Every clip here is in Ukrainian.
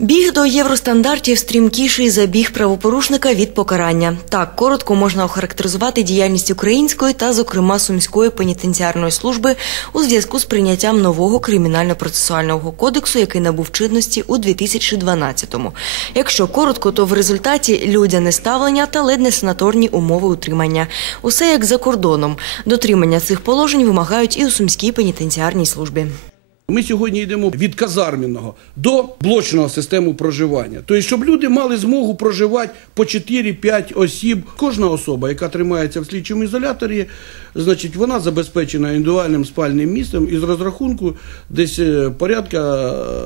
Біг до євростандартів стрімкіший забіг правопорушника від покарання. Так коротко можна охарактеризувати діяльність української та, зокрема, сумської пенітенціарної служби у зв'язку з прийняттям нового кримінально-процесуального кодексу, який набув чинності у 2012-му. Якщо коротко, то в результаті людяне ставлення та ледь не санаторні умови утримання. Усе як за кордоном. Дотримання цих положень вимагають і у сумській пенітенціарній службі. Ми сьогодні йдемо від казармінного до блочного системи проживання. Тобто, щоб люди мали змогу проживати по 4-5 осіб. Кожна особа, яка тримається в слідчому ізоляторі, значить, вона забезпечена індивідуальним спальним місцем із розрахунку десь е, порядка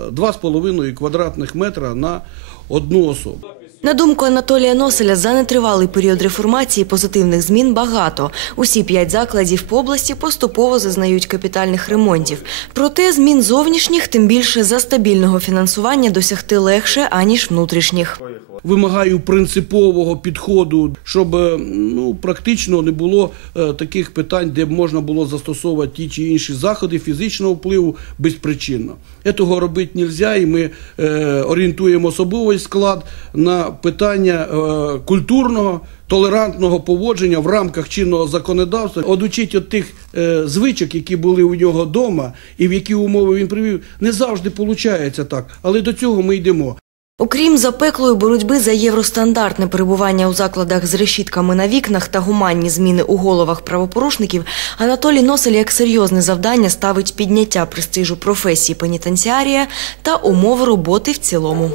е, 2,5 квадратних метра на одну особу. На думку Анатолія Носеля, за нетривалий період реформації позитивних змін багато. Усі п'ять закладів по області поступово зазнають капітальних ремонтів. Проте змін зовнішніх, тим більше за стабільного фінансування досягти легше, аніж внутрішніх. Вимагаю принципового підходу, щоб е, ну практично не було е, таких питань, де б можна було застосовувати ті чи інші заходи фізичного впливу безпричинно. Цього робити не можна, і ми е, орієнтуємо особовий склад на питання культурного. Толерантного поводження в рамках чинного законодавства одучить від тих е, звичок, які були у нього вдома, і в які умови він привів, не завжди виходить так, але до цього ми йдемо. Окрім запеклої боротьби за євростандартне перебування у закладах з решітками на вікнах та гуманні зміни у головах правопорушників, Анатолій Носель як серйозне завдання ставить підняття престижу професії пенітенціарія та умов роботи в цілому.